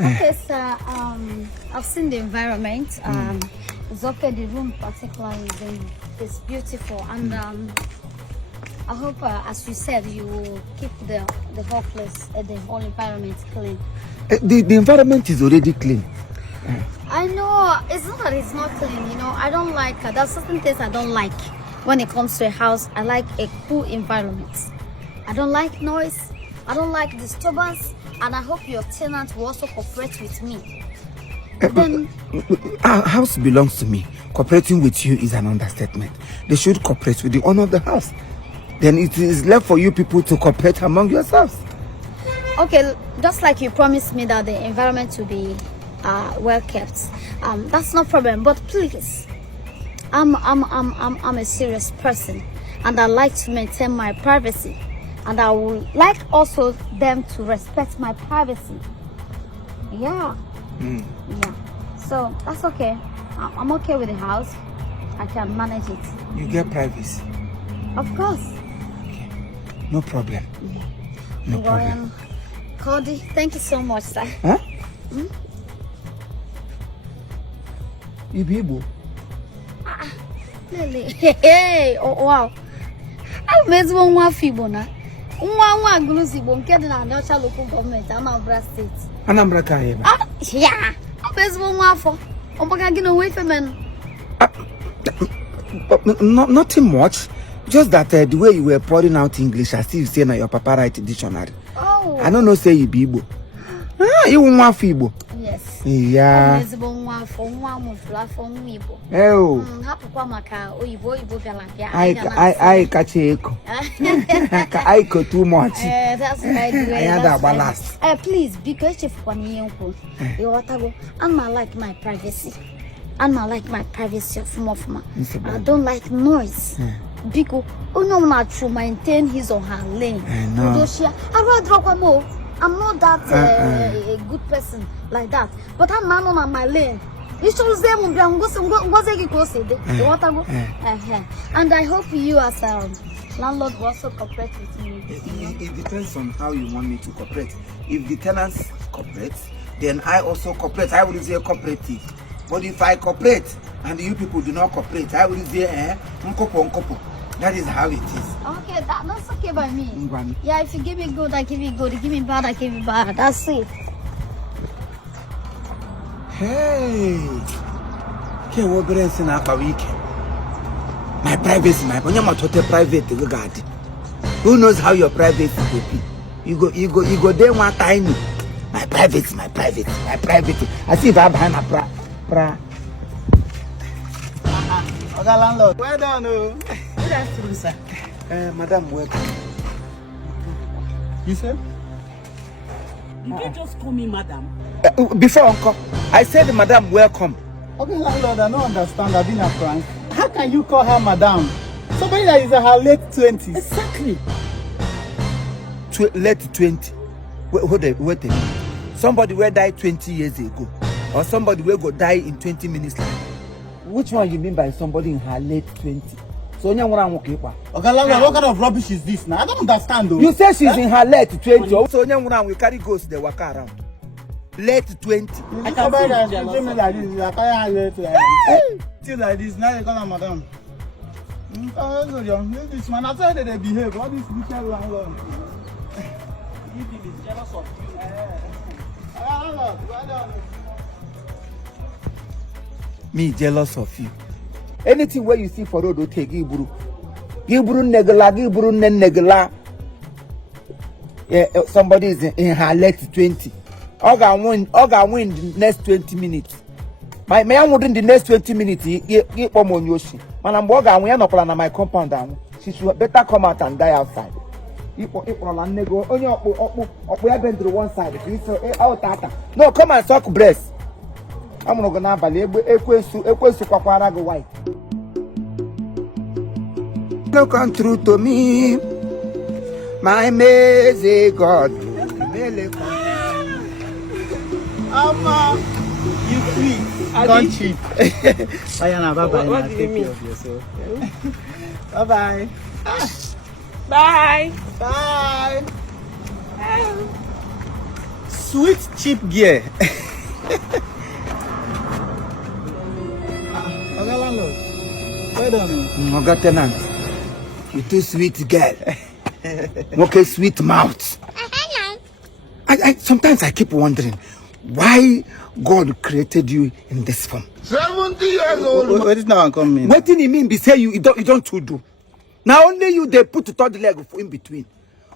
Okay, sir. I've seen the environment. It's okay. The room particularly is beautiful, and I hope, as you said, you will keep the whole place, the whole environment clean. The environment is already clean. I know it's not that it's not clean. You know, I don't like. There's certain things I don't like when it comes to a house. I like a cool environment. I don't like noise. I don't like disturbance. And I hope your tenant will also cooperate with me. Then, our house belongs to me. Cooperating with you is an understatement. They should cooperate with the owner of the house. Then it is left for you people to cooperate among yourselves. okay, just like you promised me that the environment will be well kept. That's no problem. But please, I'm a serious person, and I like to maintain my privacy. And I would like also them to respect my privacy. Yeah. Yeah. So that's okay. I'm okay with the house. I can manage it. You get privacy. Of course. Okay. No problem. No problem. Cody, thank you so much, sir. Huh? Igbo. Lily. Hey, oh wow. I'm one Igbo na. Nwa Igbo nke dị na National Local Government Anambra State. Anambra ka ebe. Yeah. I'm nwa afọ. Obaga gị no way femen. Nothing much. Just that the way you were pouring out English, I see you say na your papa write dictionary. Oh. I don't know say you be Igbo. You nwa afọ Igbo. Yes. Yeah. Nwa afọ nwa mufuru afọ nwa Igbo. Oh. Hapụkwa maka oyibo bịara bịa. I catch eko. I go too much. That's right. I had a ballast. Please, because chefukwa n'ihe nkwu. Ịghọtago. And I like my privacy. And I like my privacy of I don't like noise. Because no man should maintain his or her lane. I'm not that a good person like that. But I'm not on my lane. You should say, and I hope you as a landlord will also cooperate with me. It depends on how you want me to cooperate. If the tenants cooperate, then I also cooperate. I will say cooperative. But if I cooperate and you people do not cooperate, I will say unkopo. That is how it is. Okay, that's okay by me. Yeah, if you give me good, I give you good. You give me bad, I give you bad. That's it. Hey, what brings in our week? My privacy, my private regard. Who knows how your privacy will be? You go there one time. My privacy. I see if I'm behind a pra. Okay, landlord. Well done, Good afternoon, sir. Madam, welcome. You said? Did you just call me madam? Before uncle, I said madam, welcome. Okay, landlord, I don't understand. I've been a prank. How can you call her madam? Somebody that is in her late 20s. Exactly. Late 20. Wait a minute. Somebody will die 20 years ago, or somebody will go die in 20 minutes. Which one you mean by somebody in her late 20? So okay, landlord, what kind of rubbish is this now? I don't understand though. You say she's in her late 20. So we carry ghosts they walk around. Late 20. I can't buy that. You me like this. I carry her late. Still like this. Now you call her madam. This man, I tell you they behave. What is wicked landlord? You think he's jealous of you? Me jealous of you. Anything where you see for road, don't take Iburu. Iburu negla. Yeah, somebody is in her late 20. Oga win the next 20 minutes. My man wouldn't the next 20 minutes. He on Yoshi. Man, I'm walking. We are not planning my compound down. She should better come out and die outside. No, come and suck breast. I'm not gonna believe ekwesu kwakwara go white. Look on through to me, my amazing God. You free. Don't cheat. Bye-bye. What do you mean? Take care of yourself. Bye-bye. Bye. Bye. sweet cheap gear. Oga landlord, well done. Oga tenant, you too sweet girl. Okay, sweet mouth. I sometimes I keep wondering why God created you in this form. 70 years old. What is now coming? What do you mean? Be say you don't to do. Now only you they put the third leg in between.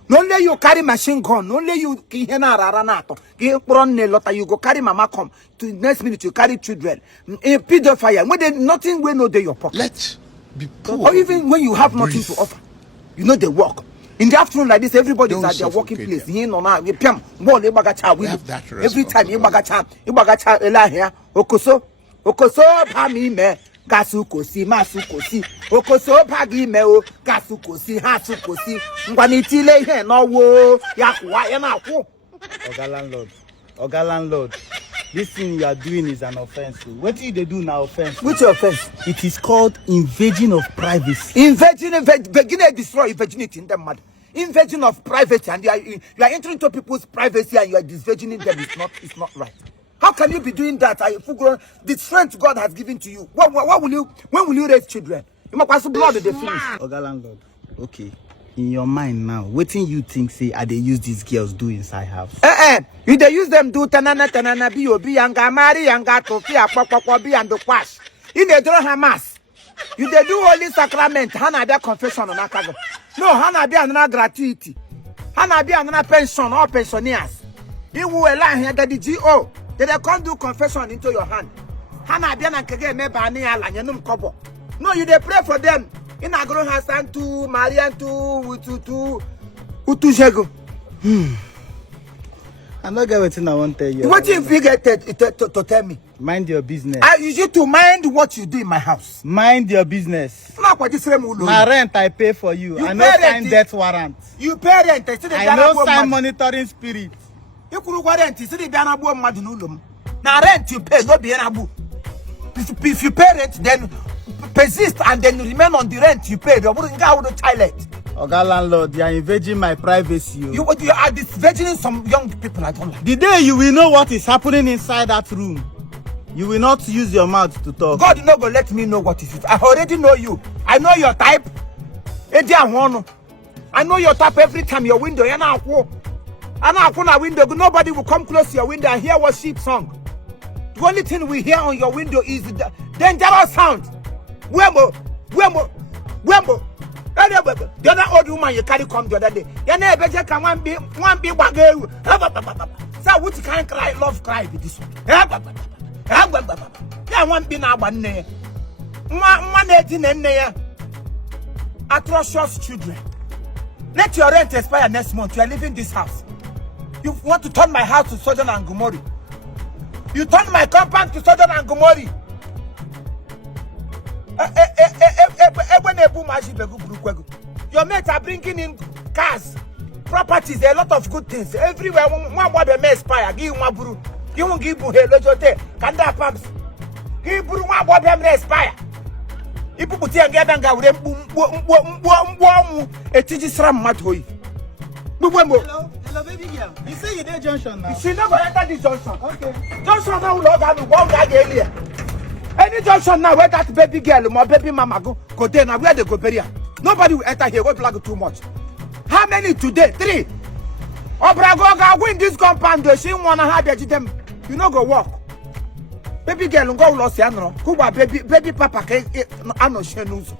Not only you carry machine gun, only you you go carry mama come to next minute you carry children. A pedophile. When they nothing we know they your pocket. Let's be poor. Or even when you have nothing to offer, you know they work. In the afternoon like this, everybody's Don't at their working suffocate place. them. Have that every time you bagacha ela here. Okoso pami me gasu kosi masu kosi. Okoso pagi me o gasu kosi hasu kosi. Ngwani tile here no wo yakwa ya na wo. Oga landlord, this thing you are doing is an offense. What did they do now offense? Which offense? It is called invasion of privacy. Invasion destroy virginity in them mad. Invasion of privacy, and you are entering into people's privacy and you are disvirgining them. It's not right. How can you be doing that? The strength God has given to you. When will you raise children? You must pass blood the finish. Oga landlord, okay. In your mind now, what do you think say are they use these girls do inside house? You they use them do tanana B.O.B. yanga marry yanga tofia pokpokobi and the kwash. You they don't Hamas. You they do holy sacrament. Hana be confession on akago. No, Hana be another gratuity. Hana be another pension or pensioners. You will allow here that the GO. They can't do confession into your hand. Hana be an kege me bani ala nyenum kobo. No, you they pray for them. In Agro Hassan to Marian to Utujego. I'm not going to I want to tell you. What if you get to tell me? Mind your business. I use you to mind what you do in my house. Mind your business. Not what you say, My rent I pay for you. You I no pay sign rent. death warrant. You pay rent. I no sign monitoring spirit. You could warrant. You see the Bianabo Madunulum. Now rent you pay, no Bianabu. If you pay rent, then persist and then remain on the rent you pay. You wouldn't go with the toilet. Oga landlord, you are invading my privacy. You are disvirgining some young people I don't like. The day you will know what is happening inside that room, you will not use your mouth to talk. God no go let me know what it is. I already know you. I know your type. I know your type every time your window. Window. Nobody will come close to your window and hear worship song. The only thing we hear on your window is the dangerous sound. Wembo. The other old woman you carry come the other day. You never just can one be bagay. So which kind cry, love cry with this one? Yeah, one be now one day. 118 and atrocious children. Let your rent expire next month. You are leaving this house. You want to turn my house to Sodom and Gomorrah. You turn my compound to Sodom and Gomorrah. Your mates are bringing in cars, properties, a lot of good things. Everywhere, one more the expire. Give one buru. You won't give buhe lojote. Kanda pumps. Give buru one more them expire. You put here and get them go. A teacher sram matoi. Hello, baby girl. You say you're there, Junction now. She never enter this junction. Okay. Junction now will have one guy earlier. Any junction now where that baby girl, my baby mama go there now, where they go bury her. Nobody will enter here. What flag too much? How many today? 3. Obragoga win this compound. She wanna have them. You know go walk. Baby girl go lost ya no. Kuba baby papa ke ano she news.